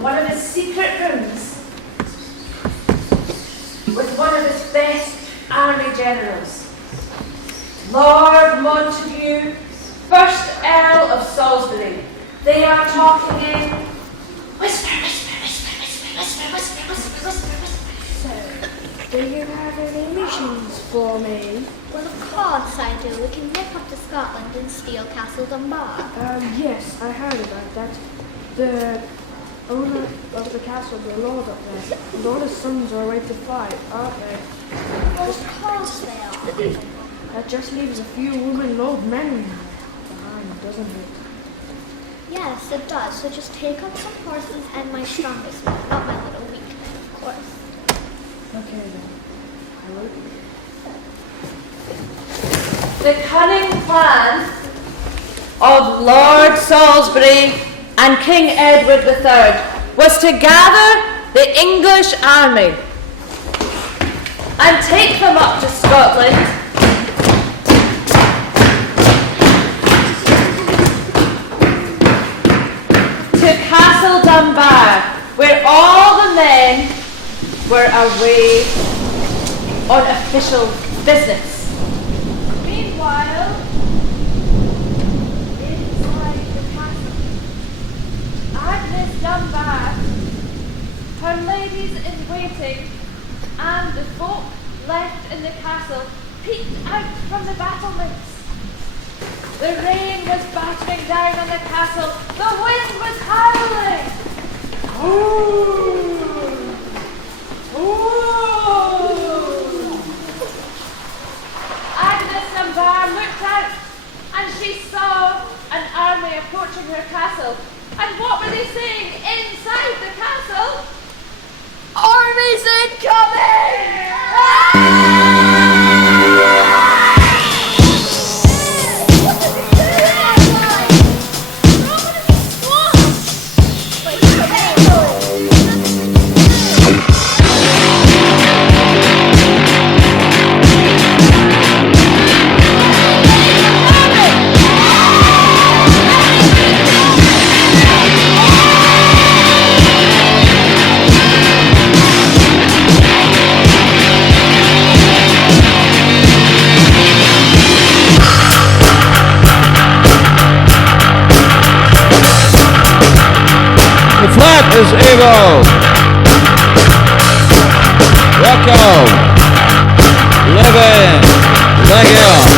one of his secret rooms with one of his best army generals, Lord Montague, 1st Earl of Salisbury. They are talking in whisper, whisper, whisper, whisper, whisper, whisper, whisper, whisper, whisper. So, do you have any missions for me? Well, of course I do. We can nip up to Scotland and steal Castle Dunbar. Yes, I heard about that. The owner of the castle, the lord up there, and all his sons are away to fight, aren't they? Well, of course they are. That just leaves a few women old men behind, doesn't it? Yes, it does. So just take up some horses and my strongest men, not my little weak men, of course. Okay then. I will. The cunning plan of Lord Salisbury and King Edward III was to gather the English army and take them up to Scotland to Castle Dunbar, where all the men were away on official business. Meanwhile, inside the castle, Agnes Dunbar, her ladies in waiting, and the folk left in the castle peeked out from the battlements. The rain was battering down on the castle. The wind was howling. Agnes Dunbar looked out and she saw an army approaching her castle. And what were they saying inside the castle? Armies incoming! Flat is able. Welcome. Living. Legend.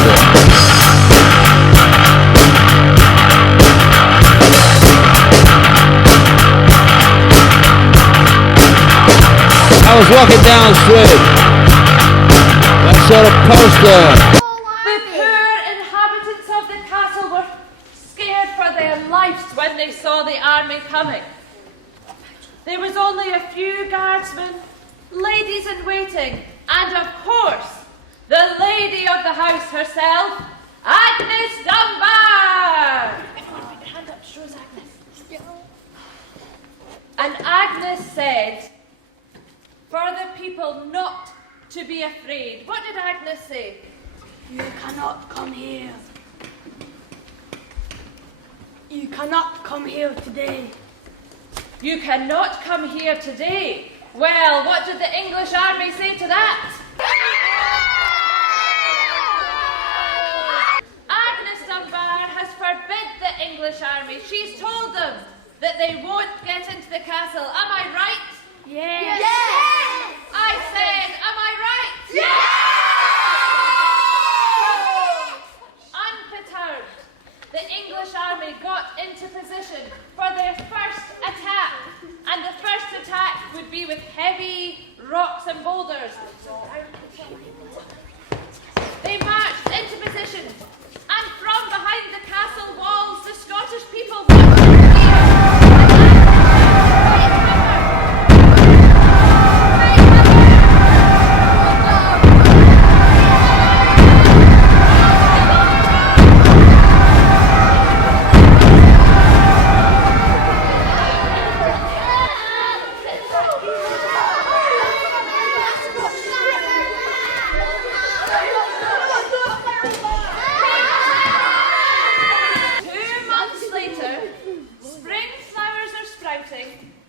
I was walking down the street. I saw a poster. The poor inhabitants of the castle were scared for their lives when they saw the army coming. There was only a few guardsmen, ladies in waiting, and of course, the lady of the house herself, Agnes Dunbar! Everyone put your hand up to show us Agnes. And Agnes said, for the people not to be afraid. What did Agnes say? You cannot come here. You cannot come here today. You cannot come here today. Well, what did the English army say to that? Agnes Dunbar has forbid the English army. She's told them that they won't get into the castle. Am I right? Yes. Yes! I said, am I right? Yes! Unperturbed, the English army got into position for their first attack. And the first attack would be with heavy rocks and boulders. They marched into position, and from behind the castle walls, the Scottish people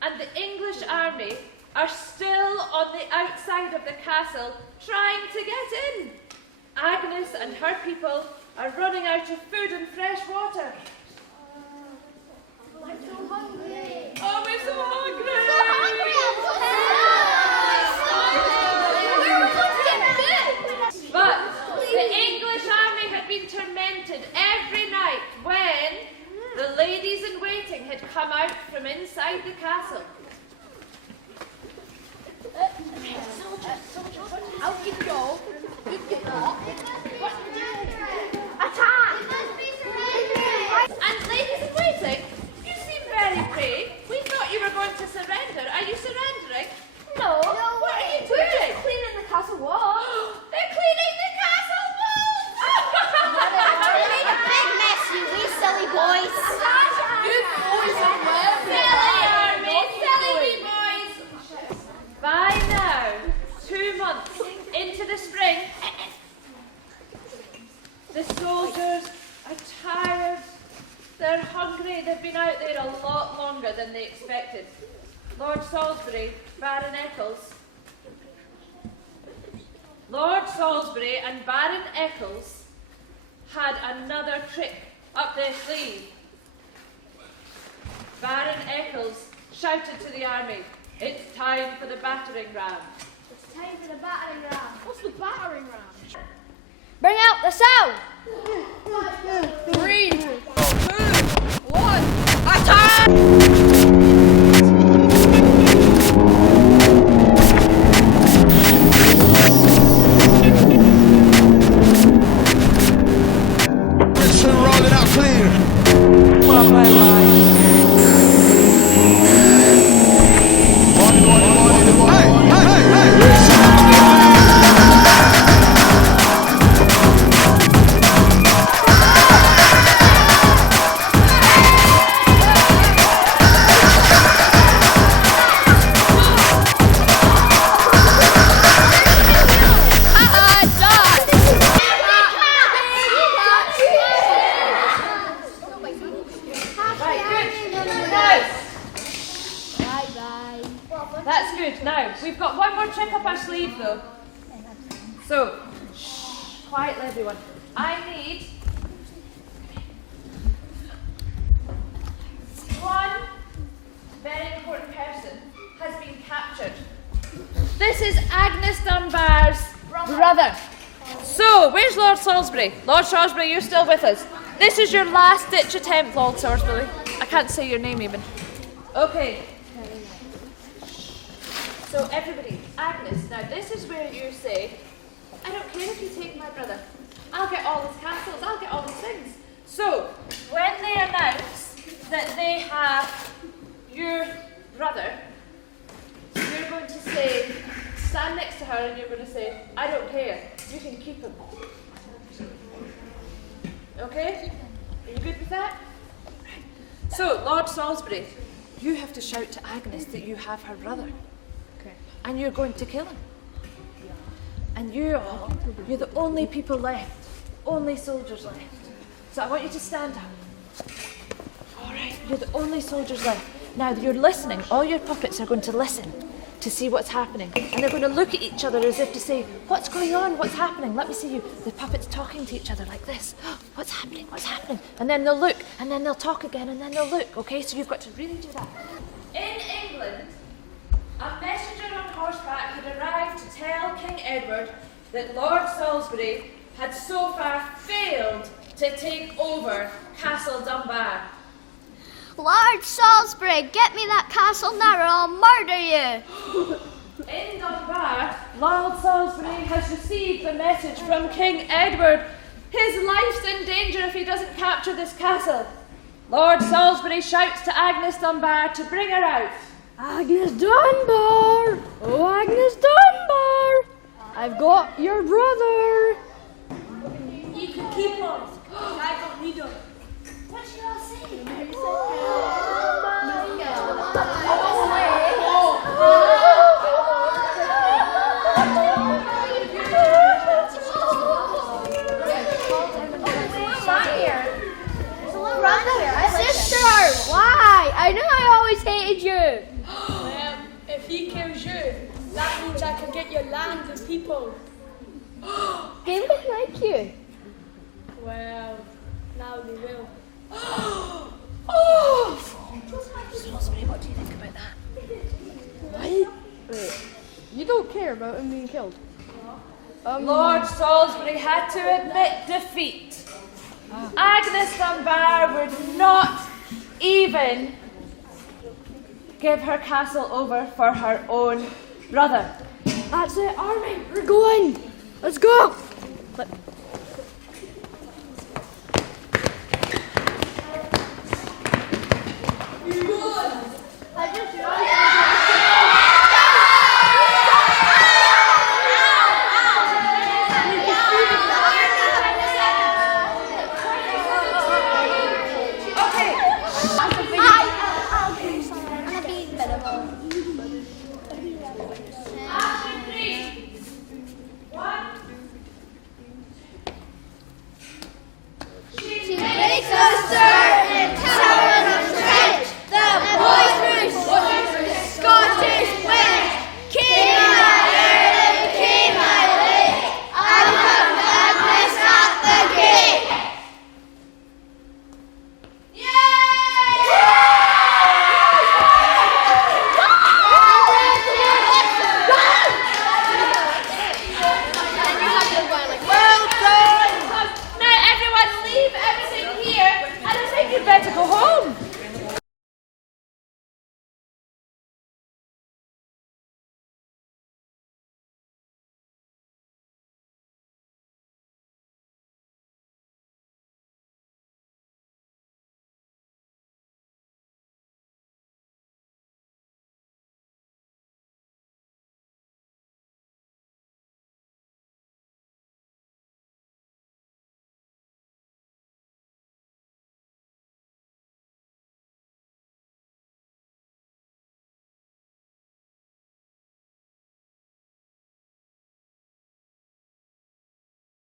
and the English army are still on the outside of the castle trying to get in. Agnes and her people are running out of food and fresh water. I'm so hungry. Oh, we're so hungry! But the English army had been tormented every night when the ladies in waiting had come out from inside the castle. Out you go. Attack! And ladies in waiting, you seem very brave. We thought you were going to surrender. Are you surrendering? No. What are you doing? Cleaning the castle walls. They're cleaning the castle walls! They made a big mess, you wee silly boys. Good boys are well. Silly army, silly wee boys. By now, 2 months into the spring, the soldiers are tired. They're hungry. They've been out there a lot longer than they expected. Lord Salisbury, Baron Eccles had another trick up their sleeve. Baron Eccles shouted to the army, "It's time for the battering ram." It's time for the battering ram. What's the battering ram? Bring out the sound. 3, 2, 1, attack! Rolling out clear. That's good. Now, we've got one more trick up our sleeve though. So, quietly everyone. I need one very important person has been captured. This is Agnes Dunbar's brother. So, where's Lord Salisbury? Lord Salisbury, you're still with us. This is your last ditch attempt, Lord Salisbury. I can't say your name even. Okay. So everybody, Agnes, now this is where you say, I don't care if you take my brother. I'll get all his castles, I'll get all his things. So, when they announce that they have your brother, you're going to say, stand next to her and you're going to say, I don't care, you can keep him. Okay? Are you good with that? So, Lord Salisbury, you have to shout to Agnes that you have her brother. And you're going to kill him. And you're the only people left, only soldiers left. So I want you to stand up. All right, you're the only soldiers left. Now you're listening, all your puppets are going to listen to see what's happening. And they're going to look at each other as if to say, what's going on, what's happening? Let me see you. The puppets talking to each other like this. What's happening, what's happening? And then they'll look, and then they'll talk again, and then they'll look. Okay, so you've got to really do that. In England, a messenger on horseback had arrived to tell King Edward that Lord Salisbury had so far failed to take over Castle Dunbar. Lord Salisbury, get me that castle now or I'll murder you. In Dunbar, Lord Salisbury has received a message from King Edward. His life's in danger if he doesn't capture this castle. Lord Salisbury shouts to Agnes Dunbar to bring her out. Agnes Dunbar! Oh, Agnes Dunbar! I've got your brother! You can keep him. I don't need him. What should I say? Sister, why? I knew I always hated you. If he kills you, that means I can get your land and people. They look like you. Well, now they will. Salisbury, what do you think about that? Wait, you don't care about him being killed? Lord Salisbury had to admit defeat. Agnes Dunbar would not even give her castle over for her own brother. That's it, army, we're going. Let's go. I'm a big bit of a